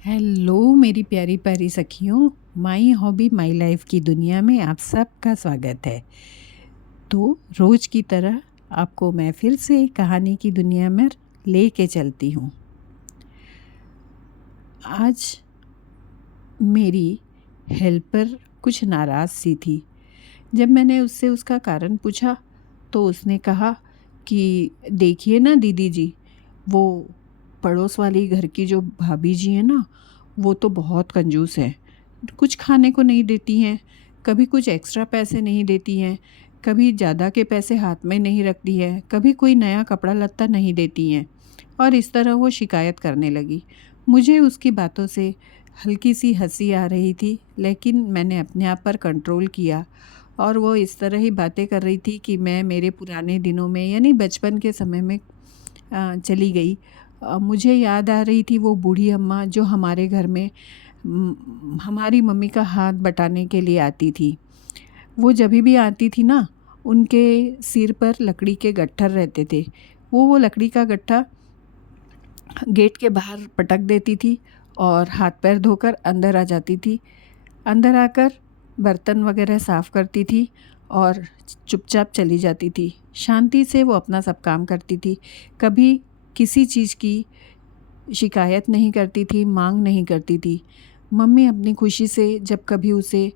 Hello मेरी प्यारी प्यारी सखियों। माई हॉबी माई लाइफ की दुनिया में आप सबका स्वागत है। तो रोज़ की तरह आपको मैं फिर से कहानी की दुनिया में लेके चलती हूँ। आज मेरी हेल्पर कुछ नाराज़ सी थी। जब मैंने उससे उसका कारण पूछा तो उसने कहा कि देखिए ना दीदी जी, वो पड़ोस वाली घर की जो भाभी जी हैं ना, वो तो बहुत कंजूस हैं। कुछ खाने को नहीं देती हैं, कभी कुछ एक्स्ट्रा पैसे नहीं देती हैं, कभी ज़्यादा के पैसे हाथ में नहीं रखती हैं, कभी कोई नया कपड़ा लत्ता नहीं देती हैं। और इस तरह वो शिकायत करने लगी। मुझे उसकी बातों से हल्की सी हंसी आ रही थी, लेकिन मैंने अपने आप पर कंट्रोल किया। और वो इस तरह ही बातें कर रही थी कि मैं मेरे पुराने दिनों में यानी बचपन के समय में चली गई। मुझे याद आ रही थी वो बूढ़ी अम्मा जो हमारे घर में हमारी मम्मी का हाथ बटाने के लिए आती थी। वो जभी भी आती थी ना, उनके सिर पर लकड़ी के गट्ठर रहते थे। वो लकड़ी का गट्ठा गेट के बाहर पटक देती थी और हाथ पैर धोकर अंदर आ जाती थी। अंदर आकर बर्तन वगैरह साफ़ करती थी और चुपचाप चली जाती थी। शांति से वो अपना सब काम करती थी। कभी किसी चीज़ की शिकायत नहीं करती थी, मांग नहीं करती थी। मम्मी अपनी खुशी से जब कभी उसे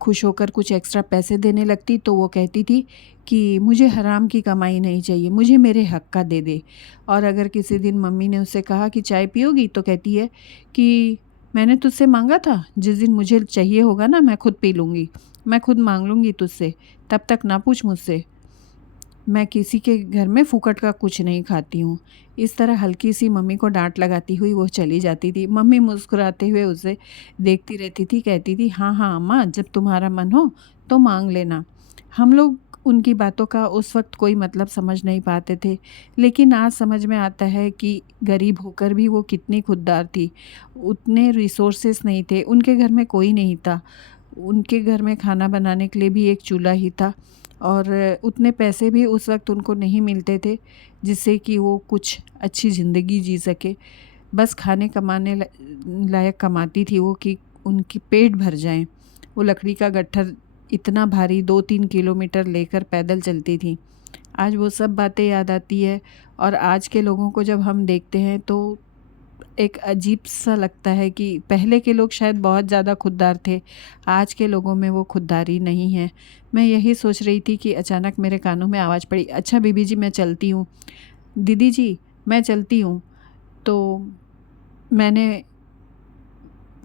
खुश होकर कुछ एक्स्ट्रा पैसे देने लगती तो वो कहती थी कि मुझे हराम की कमाई नहीं चाहिए, मुझे मेरे हक़ का दे दे। और अगर किसी दिन मम्मी ने उससे कहा कि चाय पियोगी, तो कहती है कि मैंने तुझसे मांगा था, जिस दिन मुझे चाहिए होगा ना मैं खुद पी लूँगी, मैं खुद मांग लूँगी तुझसे, तब तक ना पूछ मुझसे। मैं किसी के घर में फूकट का कुछ नहीं खाती हूँ। इस तरह हल्की सी मम्मी को डांट लगाती हुई वो चली जाती थी। मम्मी मुस्कुराते हुए उसे देखती रहती थी, कहती थी हाँ हाँ अम्मा, जब तुम्हारा मन हो तो मांग लेना। हम लोग उनकी बातों का उस वक्त कोई मतलब समझ नहीं पाते थे, लेकिन आज समझ में आता है कि गरीब होकर भी वो कितनी खुददार थी। उतने रिसोर्सेस नहीं थे, उनके घर में कोई नहीं था। उनके घर में खाना बनाने के लिए भी एक चूल्हा ही था और उतने पैसे भी उस वक्त उनको नहीं मिलते थे जिससे कि वो कुछ अच्छी ज़िंदगी जी सके। बस खाने कमाने लायक कमाती थी वो कि उनकी पेट भर जाए। वो लकड़ी का गट्ठर इतना भारी 2-3 किलोमीटर लेकर पैदल चलती थी। आज वो सब बातें याद आती है और आज के लोगों को जब हम देखते हैं तो एक अजीब सा लगता है कि पहले के लोग शायद बहुत ज़्यादा खुददार थे, आज के लोगों में वो खुददारी नहीं है। मैं यही सोच रही थी कि अचानक मेरे कानों में आवाज़ पड़ी, अच्छा बीबी जी मैं चलती हूँ, दीदी जी मैं चलती हूँ। तो मैंने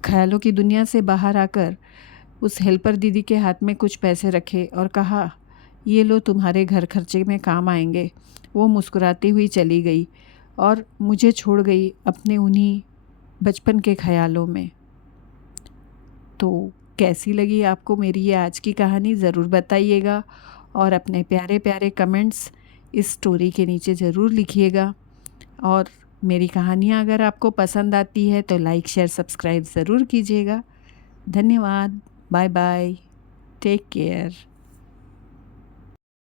ख़यालों की दुनिया से बाहर आकर उस हेल्पर दीदी के हाथ में कुछ पैसे रखे और कहा, ये लो तुम्हारे घर खर्चे में काम आएंगे। वो मुस्कुराती हुई चली गई और मुझे छोड़ गई अपने उन्हीं बचपन के ख़यालों में। तो कैसी लगी आपको मेरी ये आज की कहानी, ज़रूर बताइएगा और अपने प्यारे प्यारे कमेंट्स इस स्टोरी के नीचे ज़रूर लिखिएगा। और मेरी कहानियाँ अगर आपको पसंद आती है तो लाइक शेयर सब्सक्राइब ज़रूर कीजिएगा। धन्यवाद। Bye bye. Take care.